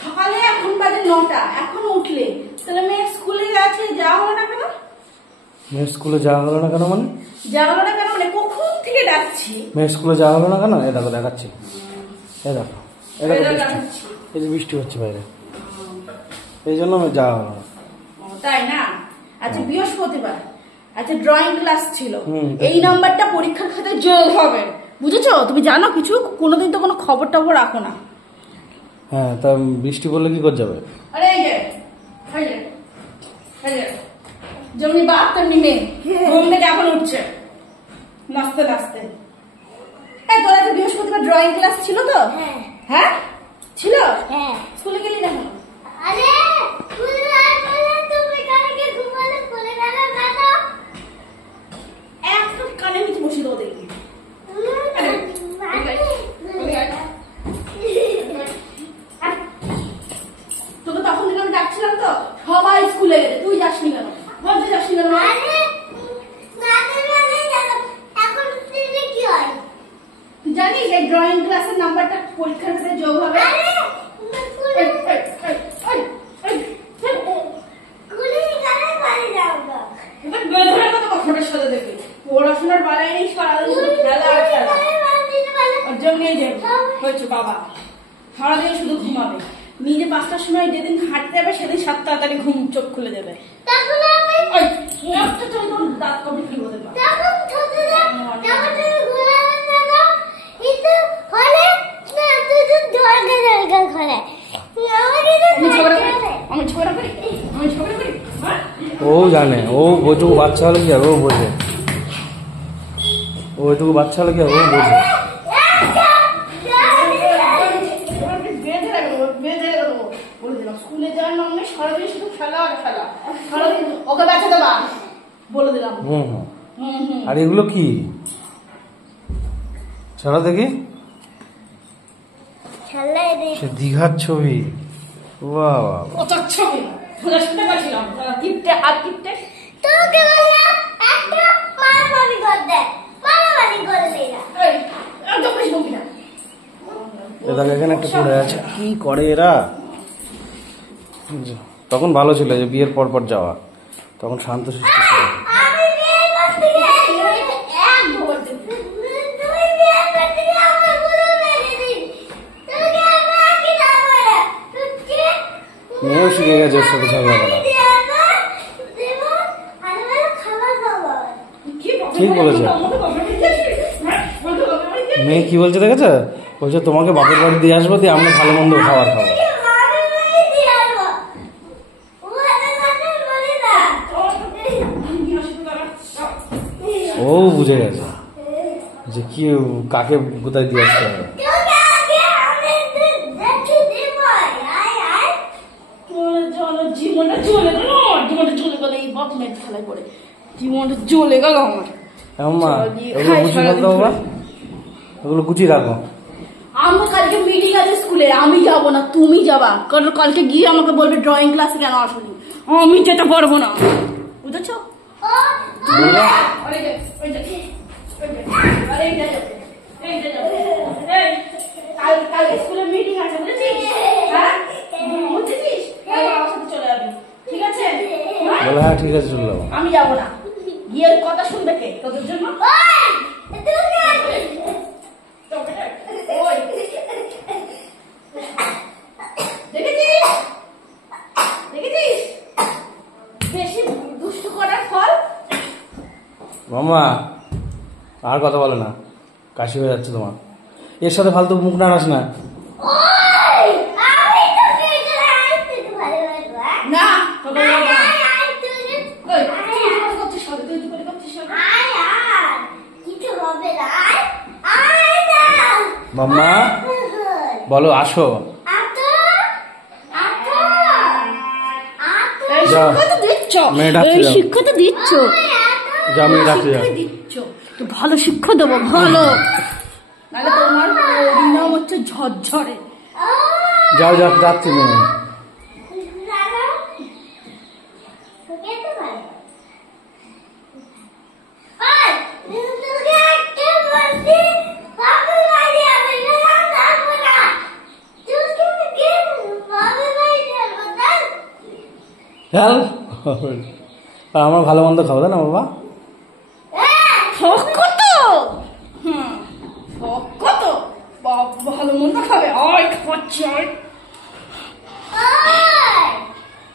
সকালে এখন বাজে 9টা, এখন উঠলে তাহলে মেয়ে স্কুলে আছে, যাওয়া হলো না কেন? মেয়ের স্কুলে যাওয়া হলো না কেন মানে? যাওয়া হলো না কেন মানে কখন থেকে ডাকছি। মেয়ের স্কুলে যাওয়া হলো না কেন? এই দেখো দেখাচ্ছি, এই দেখো এই যে বৃষ্টি হচ্ছে বাইরে, এই জন্য আমি যাওয়া হলো না। তাই না? আচ্ছা বৃহস্পতিবার, আচ্ছা ড্রয়িং ক্লাস ছিল, এই নাম্বারটা পরীক্ষার খাতায় যোগ হবে, বুঝেছো? তুমি জানো কিছু? কোনোদিন তো কোনো খবর টবর রাখো না। হ্যাঁ, তা বৃষ্টি পড়লে কি করে যাবে? আরে এই যে যেমনি বাপ তেমনি মেয়ে, ঘুম থেকে এখন উঠছে নাচতে নাচতে। তোর আজকে বৃহস্পতিবার ড্রয়িং ক্লাস ছিল তো? হ্যাঁ ছিল। স্কুলে গেলি না কেন? একদম কানে নিচে বসিয়ে দেবো দেখবি। তোকে তখন দিন আমি ডাকছিলাম তো, সবাই স্কুলে গেলে, তুই যাসনি কেন? বলতে যাসনি কেন? তুই জানিস এই ড্রয়িং ক্লাসের নাম্বারটা পরীক্ষার সাথে যোগ হবে? পড়াশোনার বাড়াই নেই, সারাদিন খেলা আর খেলা। ওর জন্যই হয়েছে বাবা, সারাদিন শুধু ঘুমাবে। নিজে 5টার সময় যেদিন হাঁটতে যাবে সেদিন 7 তাড়াতাড়ি ঘুম চোখ খুলে দেবে। ও জানে, ও ওইটুকু বাচ্চা হলে কি হবে, ও বোঝে। ওইটুকু বাচ্চা হলে কি হবে, ও বোঝে। স্কুলে যাওয়ার নাম নেই, সারাদিন শুধু খেলা আর খেলা, সারাদিন ওকে বাঁচা দেবা বলে দিলাম। আর এগুলো কি ছাড়া দেখি, দীঘার ছবি। ছবি শুনতে পাচ্ছিলাম, কিপটে হাত কিপটে। এখানে একটা পড়ে আছে, কি করে এরা? তখন ভালো ছিল যে বিয়ের পর পর যাওয়া, তখন শান্ত শিষ্ট ছিল। মেয়েও শিখে গেছে ওর সাথে ঝগড়া করা। ঠিক বলেছে। মেয়ে কি বলছে দেখেছে? বলছে তোমাকে বাপের বাড়ি দিয়ে আসবো, দিয়ে আমরা ভালো মন্দ খাবার খাবো। ও বুঝে গেছে যে কি কাকে কোথায় দিয়ে আসতে হবে। জীবনটা জ্বলে গেল আমার। ওগুলো গুছিয়ে রাখো। আমার কালকে মিটিং আছে স্কুলে, আমি যাবো না, তুমি যাবা, কারণ কালকে গিয়ে আমাকে বলবে ড্রয়িং ক্লাসে কেন আসনি। আমি যেতে পারবো না, বুঝেছো? কালকে স্কুলে মিটিং আছে, বুঝেছিস? হ্যাঁ বুঝেছিস, আমার সাথে চলে যাবি, ঠিক আছে? হ্যাঁ ঠিক আছে, চলে যাবো। আমি যাবো না, গিয়ে কথা শুনবে কে তোদের জন্য? বেশি দুষ্টু করার ফল। মামা আর কথা বলে না, কাশি হয়ে যাচ্ছে তোমার। এর সাথে ফালতু মুখ নাড়াস না। মাম্মা বলো আসো। শিক্ষা তো দিচ্ছ, ভালো শিক্ষা দেবো, ভালো, নাহলে তোমার নাম হচ্ছে ঝরঝরে। যাও যাও, যাচ্ছি মেয়ে। হ্যাঁ আমরা ভালো মন্দ খাবো তাই না বাবা? শখ কত? শখ কত? ভালো মন্দ খাবে, আয় খাচ্ছি, আয়।